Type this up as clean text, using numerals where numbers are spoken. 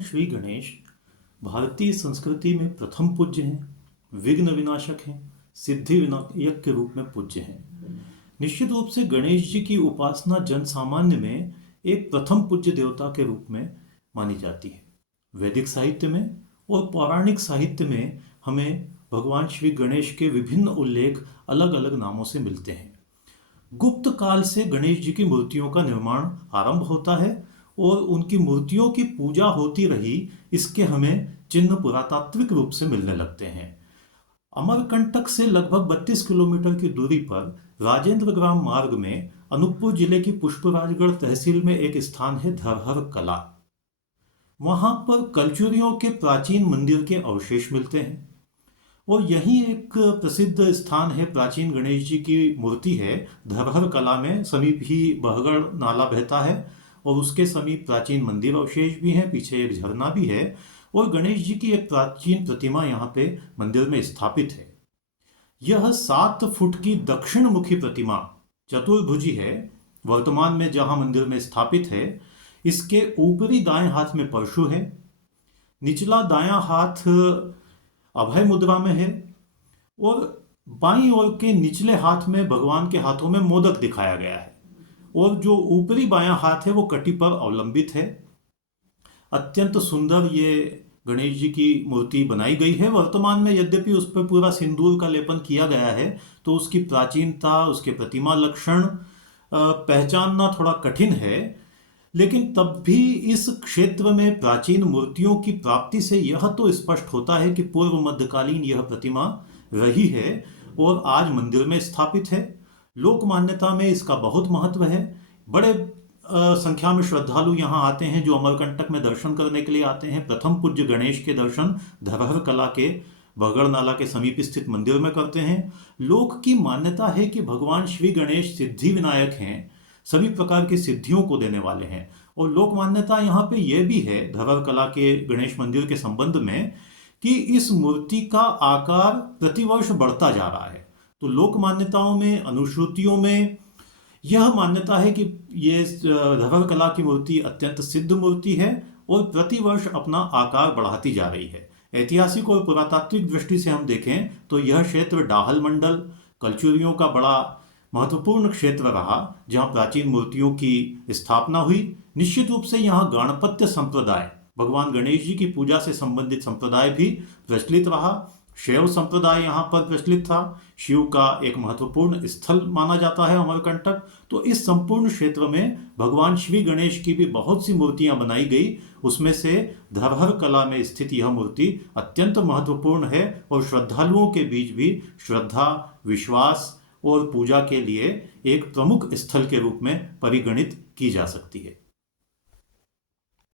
श्री गणेश भारतीय संस्कृति में प्रथम पूज्य हैं, विघ्न विनाशक हैं, सिद्धि विनायक के रूप में पूज्य हैं। निश्चित रूप से गणेश जी की उपासना जन सामान्य में एक प्रथम पूज्य देवता के रूप में मानी जाती है। वैदिक साहित्य में और पौराणिक साहित्य में हमें भगवान श्री गणेश के विभिन्न उल्लेख अलग अलग नामों से मिलते हैं। गुप्त काल से गणेश जी की मूर्तियों का निर्माण आरंभ होता है और उनकी मूर्तियों की पूजा होती रही, इसके हमें चिन्ह पुरातात्विक रूप से मिलने लगते हैं। अमरकंटक से लगभग 32 किलोमीटर की दूरी पर राजेंद्र ग्राम मार्ग में अनूपपुर जिले की पुष्पराजगढ़ तहसील में एक स्थान है धरहर कला। वहां पर कलचुरियों के प्राचीन मंदिर के अवशेष मिलते हैं और यही एक प्रसिद्ध स्थान है। प्राचीन गणेश जी की मूर्ति है धरहर कला में, समीप ही बहगढ़ नाला बहता है और उसके समीप प्राचीन मंदिर अवशेष भी हैं, पीछे एक झरना भी है और गणेश जी की एक प्राचीन प्रतिमा यहाँ पे मंदिर में स्थापित है। यह 7 फुट की दक्षिण मुखी प्रतिमा चतुर्भुजी है। वर्तमान में जहां मंदिर में स्थापित है, इसके ऊपरी दाएं हाथ में परशु है, निचला दायां हाथ अभय मुद्रा में है और बाईं ओर के निचले हाथ में भगवान के हाथों में मोदक दिखाया गया है और जो ऊपरी बायां हाथ है वो कटी पर अवलंबित है। अत्यंत सुंदर ये गणेश जी की मूर्ति बनाई गई है। वर्तमान में यद्यपि उस पर पूरा सिंदूर का लेपन किया गया है तो उसकी प्राचीनता, उसके प्रतिमा लक्षण पहचानना थोड़ा कठिन है, लेकिन तब भी इस क्षेत्र में प्राचीन मूर्तियों की प्राप्ति से यह तो स्पष्ट होता है कि पूर्व मध्यकालीन यह प्रतिमा रही है और आज मंदिर में स्थापित है। लोक मान्यता में इसका बहुत महत्व है। बड़े संख्या में श्रद्धालु यहाँ आते हैं जो अमरकंटक में दर्शन करने के लिए आते हैं। प्रथम पूज्य गणेश के दर्शन धरहर कला के बगड़ नाला के समीप स्थित मंदिर में करते हैं। लोक की मान्यता है कि भगवान श्री गणेश सिद्धि विनायक हैं, सभी प्रकार की सिद्धियों को देने वाले हैं। और लोक मान्यता यहाँ पे यह भी है धरहर कला के गणेश मंदिर के संबंध में कि इस मूर्ति का आकार प्रतिवर्ष बढ़ता जा रहा है। तो लोक मान्यताओं में, अनुश्रुतियों में यह मान्यता है कि ये धरहर कला की मूर्ति अत्यंत सिद्ध मूर्ति है और प्रतिवर्ष अपना आकार बढ़ाती जा रही है। ऐतिहासिक और पुरातात्विक दृष्टि से हम देखें तो यह क्षेत्र डाहल मंडल, कलचुरियों का बड़ा महत्वपूर्ण क्षेत्र रहा जहां प्राचीन मूर्तियों की स्थापना हुई। निश्चित रूप से यहाँ गणपत्य संप्रदाय, भगवान गणेश जी की पूजा से संबंधित संप्रदाय भी प्रचलित रहा। शैव संप्रदाय यहाँ पर प्रचलित था। शिव का एक महत्वपूर्ण स्थल माना जाता है अमरकंटक। तो इस संपूर्ण क्षेत्र में भगवान श्री गणेश की भी बहुत सी मूर्तियां बनाई गई। उसमें से धरहर कला में स्थित यह मूर्ति अत्यंत महत्वपूर्ण है और श्रद्धालुओं के बीच भी श्रद्धा, विश्वास और पूजा के लिए एक प्रमुख स्थल के रूप में परिगणित की जा सकती है।